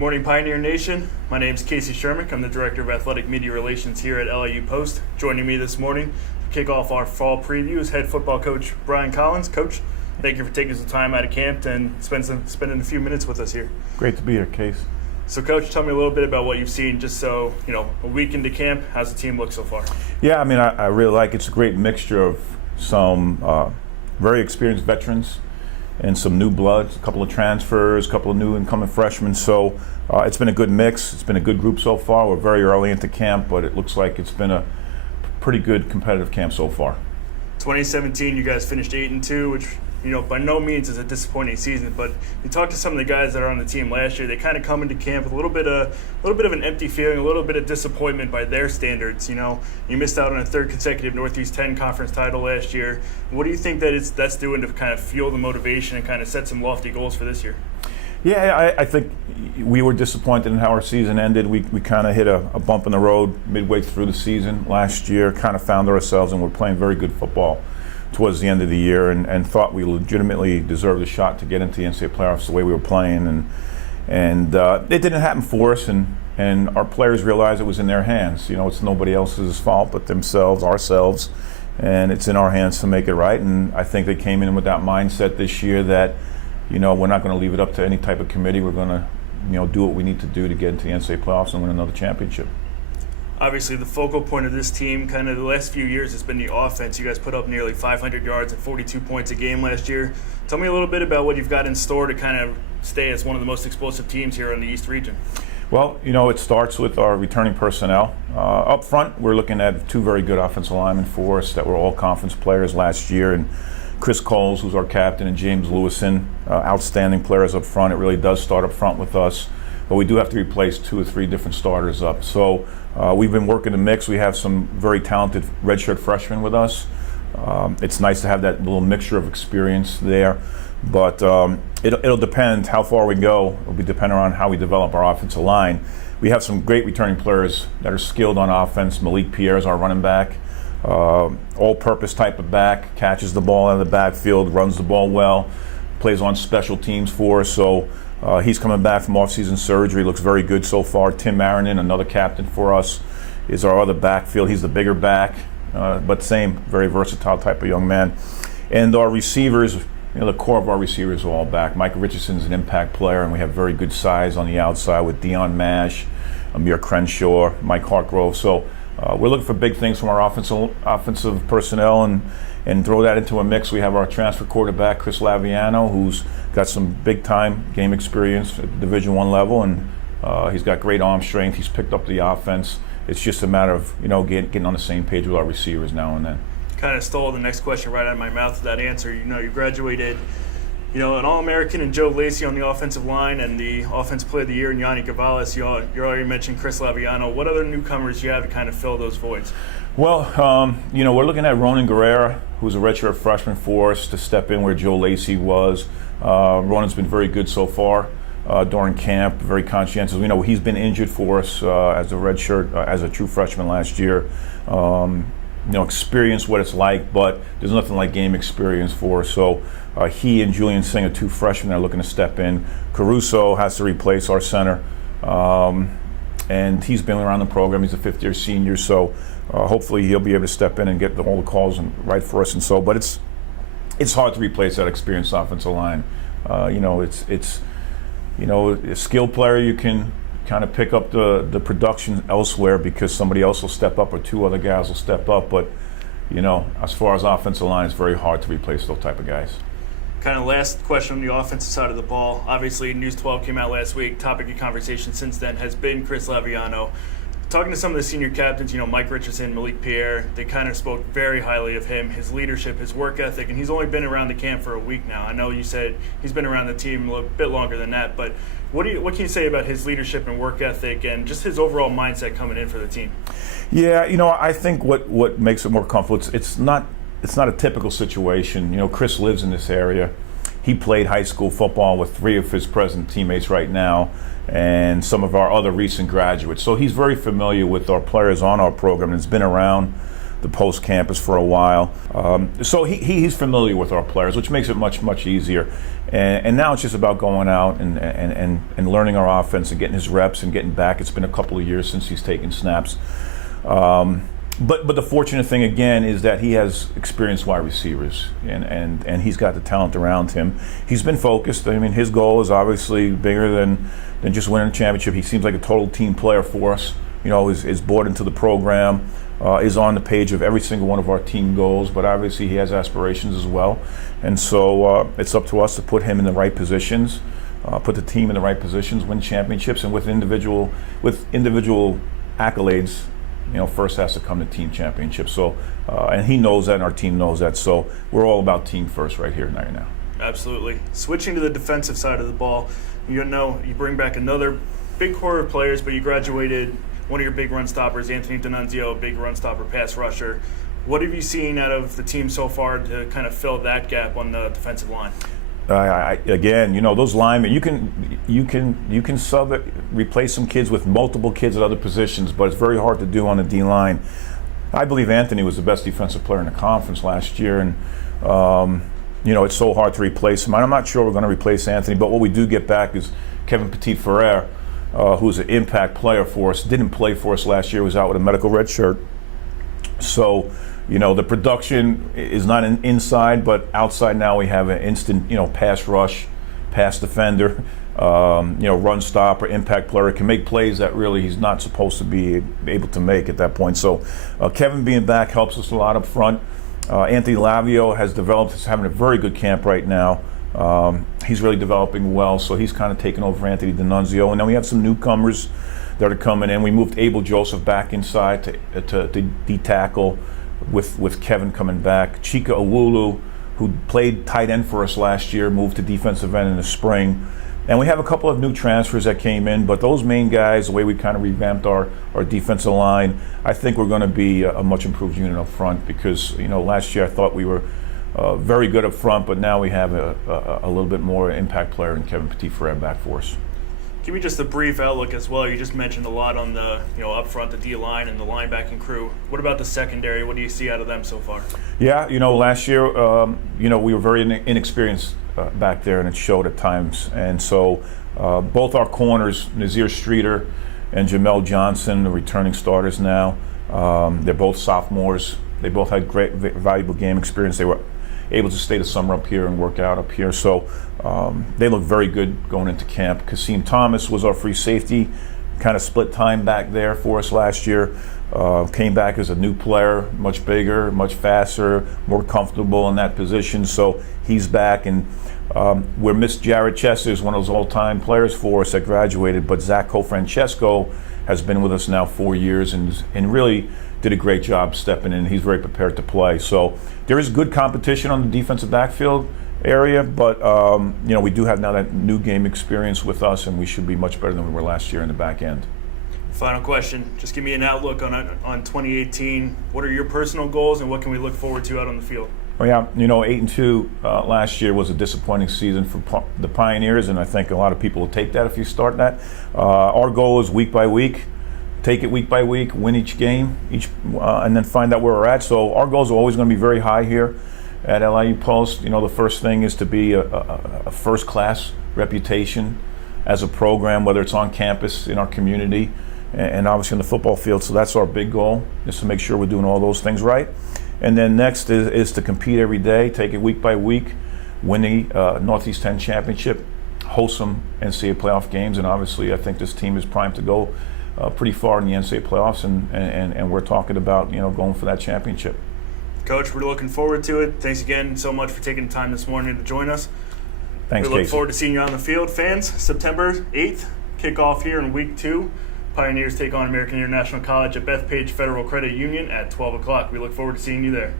Morning, Pioneer Nation. My name is Casey Sherman. I'm the Director of Athletic Media Relations here at LIU Post. Joining me this morning to kick off our fall preview is head football coach Bryan Collins. Coach, thank you for taking some time out of camp and spending a few minutes with us here. Great to be here, Case. So, Coach, tell me a little bit about what you've seen just so, a week into camp. How's the team look so far? Yeah, I really like it's a great mixture of some very experienced veterans and some new bloods, a couple of transfers, a couple of new incoming freshmen. So it's been a good mix. It's been a good group so far. We're very early into camp, but it looks like it's been a pretty good competitive camp so far. 2017, you guys finished 8-2, which by no means is a disappointing season. But you talk to some of the guys that are on the team last year. They kind of come into camp with a little bit of an empty feeling, a little bit of disappointment by their standards. You missed out on a third consecutive Northeast 10 conference title last year. What do you think that's doing to kind of fuel the motivation and kind of set some lofty goals for this year? Yeah, I think we were disappointed in how our season ended. We kind of hit a bump in the road midway through the season last year, kind of found ourselves, and we're playing very good football towards the end of the year and thought we legitimately deserved a shot to get into the NCAA playoffs the way we were playing. And it didn't happen for us, and our players realized it was in their hands. It's nobody else's fault but themselves, ourselves, and it's in our hands to make it right. And I think they came in with that mindset this year that, we're not going to leave it up to any type of committee. We're going to, do what we need to do to get into the NCAA playoffs and win another championship. Obviously, the focal point of this team kind of the last few years has been the offense. You guys put up nearly 500 yards and 42 points a game last year. Tell me a little bit about what you've got in store to kind of stay as one of the most explosive teams here in the East region. Well, it starts with our returning personnel. Up front, we're looking at two very good offensive linemen for us that were all conference players last year. And Chris Coles, who's our captain, and James Lewison, outstanding players up front. It really does start up front with us. But we do have to replace 2 or 3 different starters up. So we've been working the mix. We have some very talented redshirt freshmen with us. It's nice to have that little mixture of experience there. But it'll depend how far we go. It'll be dependent on how we develop our offensive line. We have some great returning players that are skilled on offense. Malik Pierre is our running back. All-purpose type of back, catches the ball out of the backfield, runs the ball well, plays on special teams for us. So he's coming back from off-season surgery, looks very good so far. Tim Marinan, another captain for us, is our other backfield. He's the bigger back, but same, very versatile type of young man. And our receivers, the core of our receivers are all back. Mike Richardson's an impact player, and we have very good size on the outside with Dion Mash, Amir Crenshaw, Mike Hartgrove. So we're looking for big things from our offensive personnel and throw that into a mix. We have our transfer quarterback, Chrislaviano, who's got some big-time game experience at the Division I level, and he's got great arm strength. He's picked up the offense. It's just a matter of, getting on the same page with our receivers now and then. Kind of stole the next question right out of my mouth with that answer. You graduated, an All-American in Joe Lacey on the offensive line and the Offensive Player of the Year in Yanni Gavalis. You already mentioned Chrislaviano. What other newcomers do you have to kind of fill those voids? Well, we're looking at Ronan Guerrera, who's a redshirt freshman for us, to step in where Joe Lacey was. Ronan's been very good so far during camp, very conscientious. We know he's been injured for us as a redshirt, as a true freshman last year. Experience what it's like, but there's nothing like game experience for us. So he and Julian Singh are 2 freshmen that are looking to step in. Caruso has to replace our center, and he's been around the program. He's a 5th-year senior, so hopefully he'll be able to step in and get all the calls right for us. And so, but it's hard to replace that experienced offensive line. It's a skilled player, you can kind of pick up the production elsewhere because somebody else will step up or 2 other guys will step up. But, as far as offensive line, it's very hard to replace those type of guys. Kind of last question on the offensive side of the ball. Obviously, News 12 came out last week. Topic of conversation since then has been Chrislaviano. Talking to some of the senior captains, Mike Richardson, Malik Pierre, they kind of spoke very highly of him, his leadership, his work ethic, and he's only been around the camp for a week now. I know you said he's been around the team a little bit longer than that, but what can you say about his leadership and work ethic and just his overall mindset coming in for the team? Yeah, I think what makes it more comfortable, it's not a typical situation. Chris lives in this area. He played high school football with 3 of his present teammates right now and some of our other recent graduates. So he's very familiar with our players on our program and has been around the post campus for a while. So he's familiar with our players, which makes it much easier. And now it's just about going out and learning our offense and getting his reps and getting back. It's been a couple of years since he's taken snaps. But the fortunate thing again is that he has experienced wide receivers and he's got the talent around him. He's been focused. I mean, his goal is obviously bigger than just winning a championship. He seems like a total team player for us. You know, is bought into the program, is on the page of every single one of our team goals, but obviously he has aspirations as well. And so it's up to us to put him in the right positions, put the team in the right positions, win championships, and with individual accolades, you know, first has to come the team championship. So, and he knows that, and our team knows that. So we're all about team first right here, right now. Absolutely. Switching to the defensive side of the ball, you know, you bring back another big core of players, but you graduated one of your big run stoppers, Anthony D'Annunzio, a big run stopper, pass rusher. What have you seen out of the team so far to kind of fill that gap on the defensive line? Again, you know, those linemen, you can replace some kids with multiple kids at other positions, but it's very hard to do on the D line. I believe Anthony was the best defensive player in the conference last year, and you know, it's so hard to replace him. I'm not sure we're going to replace Anthony, but what we do get back is Kevin Petit-Ferrer, who's an impact player for us. Didn't play for us last year, was out with a medical red shirt. So, you know, the production is not inside, but outside now we have an instant, you know, pass rush, pass defender, you know, run stopper, impact player, can make plays that really he's not supposed to be able to make at that point. So Kevin being back helps us a lot up front. Anthony Lavio has developed, he's having a very good camp right now. He's really developing well, so he's kind of taken over Anthony D'Annunzio. And then we have some newcomers that are coming in. We moved Abel Joseph back inside to D-tackle with Kevin coming back. Chika Awulu, who played tight end for us last year, moved to defensive end in the spring. And we have a couple of new transfers that came in, but those main guys, the way we kind of revamped our defensive line, I think we're going to be a much improved unit up front because, you know, last year I thought we were very good up front, but now we have a little bit more impact player in Kevin Petit-Ferrer back for us. Give me just a brief outlook as well. You just mentioned a lot on the, you know, up front, the D-line and the linebacking crew. What about the secondary? What do you see out of them so far? Yeah, you know, last year, you know, we were very inexperienced back there, and it showed at times. And so both our corners, Nazir Streeter and Jamel Johnson, the returning starters now, they're both sophomores. They both had great, valuable game experience. They were able to stay the summer up here and work out up here. So they look very good going into camp. Kasim Thomas was our free safety, kind of split time back there for us last year. Came back as a new player, much bigger, much faster, more comfortable in that position. So he's back, and we're missed Jared Chester, is one of those all-time players for us that graduated, but Zach Cofrancesco has been with us now 4 years and really did a great job stepping in. He's very prepared to play. So there is good competition on the defensive backfield area, but you know, we do have now that new game experience with us, and we should be much better than we were last year in the back end. Final question. Just give me an outlook on 2018. What are your personal goals, and what can we look forward to out on the field? Well, yeah, you know, 8-2 last year was a disappointing season for the Pioneers, and I think a lot of people will take that if you start that. Our goal is week by week. Take it week by week, win each game, and then find out where we're at. So our goals are always going to be very high here at LIU Post. You know, the first thing is to be a first-class reputation as a program, whether it's on campus, in our community, and obviously in the football field. So that's our big goal, is to make sure we're doing all those things right. And then next is to compete every day, take it week by week, win the Northeast 10 championship, host some NCAA playoff games, and obviously I think this team is primed to go pretty far in the NCAA playoffs, and we're talking about, you know, going for that championship. Coach, we're looking forward to it. Thanks again so much for taking the time this morning to join us. Thanks, We look Casey. forward to seeing you on the field. Fans, September 8th, kickoff here in week 2. Pioneers take on American International College at Bethpage Federal Credit Union at 12 o'clock. We look forward to seeing you there.